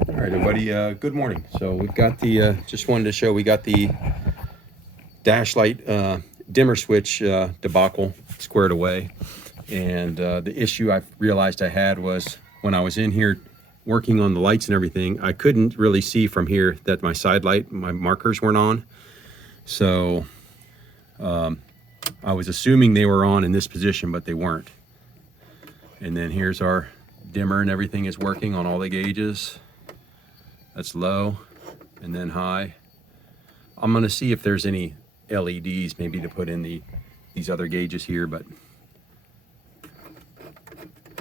All right, everybody, good morning. So we've got the, just wanted to show, we got the dash light dimmer switch debacle squared away. And the issue I realized I had was when I was in here working on the lights and everything, I couldn't really see from here that my side light, my markers weren't on. So I was assuming they were on in this position, but they weren't. And then here's our dimmer and everything is working on all the gauges. That's low and then high. I'm gonna see if there's any LEDs maybe to put in these other gauges here, but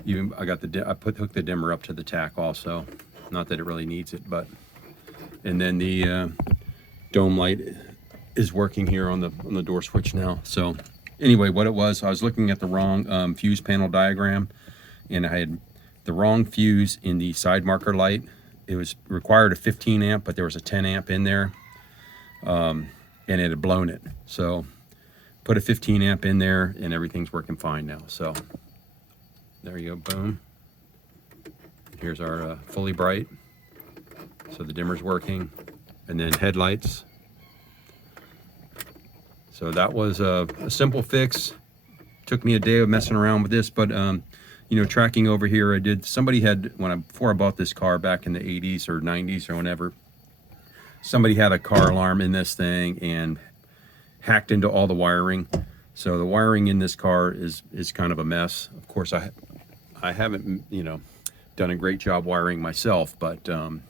even I got hooked the dimmer up to the tack also. Not that it really needs it, but and then the dome light is working here on the door switch now. So anyway, what it was, I was looking at the wrong fuse panel diagram, and I had the wrong fuse in the side marker light. It was required a 15 amp, but there was a 10 amp in there, and it had blown it. So put a 15 amp in there and everything's working fine now. So there you go, boom. Here's our fully bright. So the dimmer's working, and then headlights. So that was a simple fix. Took me a day of messing around with this, but you know, tracking over here, somebody had, before I bought this car back in the 80s or 90s or whenever, somebody had a car alarm in this thing and hacked into all the wiring. So the wiring in this car is kind of a mess. Of course, I haven't, you know, done a great job wiring myself, but you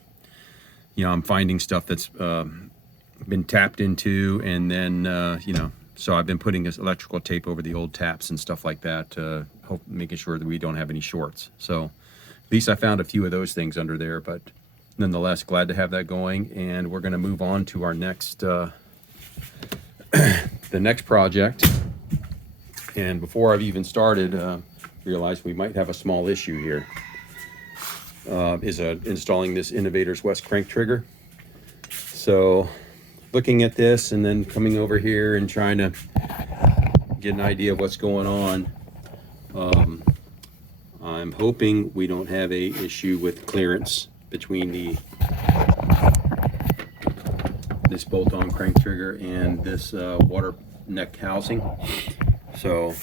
know, I'm finding stuff that's been tapped into, and then you know, so I've been putting this electrical tape over the old taps and stuff like that, making sure that we don't have any shorts. So at least I found a few of those things under there, but nonetheless, glad to have that going. And we're going to move on to our next, the next project. And before I've even started, realized we might have a small issue here. Installing this Innovators West crank trigger. So looking at this and then coming over here and trying to get an idea of what's going on. I'm hoping we don't have a issue with clearance between this bolt-on crank trigger and this water neck housing. So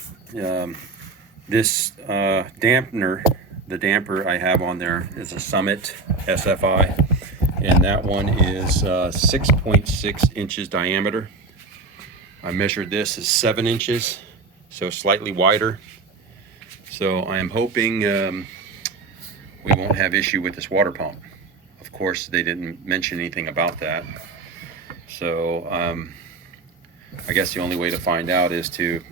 this dampener, the damper I have on there is a Summit SFI, and that one is 6.6 inches diameter. I measured this as 7 inches, so slightly wider. So I am hoping we won't have issue with this water pump. Of course, they didn't mention anything about that. So I guess the only way to find out is to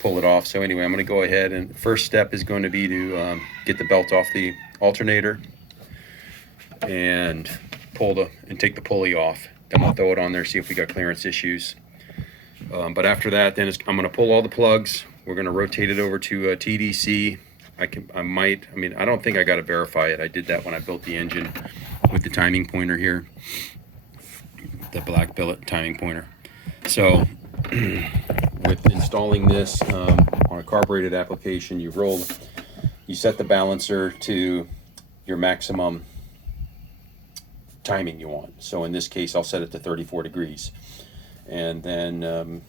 pull it off. So anyway, I'm going to go ahead, and the first step is going to be to get the belt off the alternator and take the pulley off. Then we'll throw it on there, see if we got clearance issues. But after that, then I'm going to pull all the plugs. We're going to rotate it over to TDC. I don't think I got to verify it. I did that when I built the engine with the timing pointer here, the black billet timing pointer. So with installing this on a carbureted application, you set the balancer to your maximum timing you want. So in this case, I'll set it to 34 degrees, and then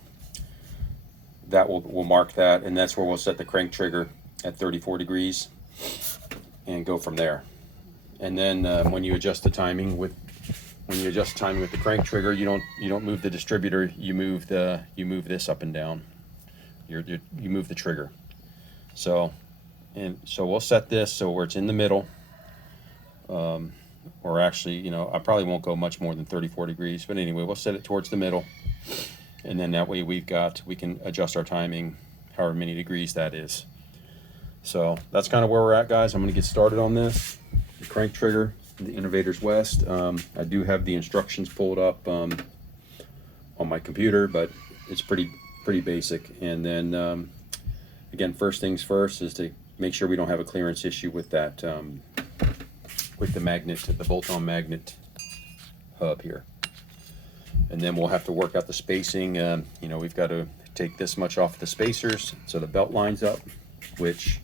that will mark that, and that's where we'll set the crank trigger at 34 degrees and go from there. And then when you adjust the timing with the crank trigger, you don't move the distributor, you move this up and down. You move the trigger. So we'll set this so where it's in the middle, or actually, you know, I probably won't go much more than 34 degrees, but anyway, we'll set it towards the middle, and then that way we can adjust our timing however many degrees that is. So that's kind of where we're at, guys. I'm going to get started on this, the crank trigger, the Innovators West. I do have the instructions pulled up on my computer, but it's pretty basic. And then again, first things first is to make sure we don't have a clearance issue with that with the magnet, the bolt-on magnet hub here. And then we'll have to work out the spacing. You know, we've got to take this much off the spacers so the belt lines up, which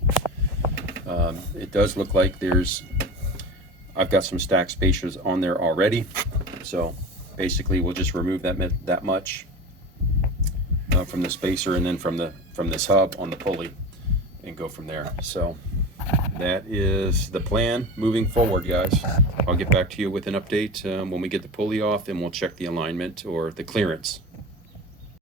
it does look like I've got some stack spacers on there already, so basically we'll just remove that much from the spacer and then from this hub on the pulley and go from there. So that is the plan moving forward, guys. I'll get back to you with an update when we get the pulley off, and we'll check the alignment or the clearance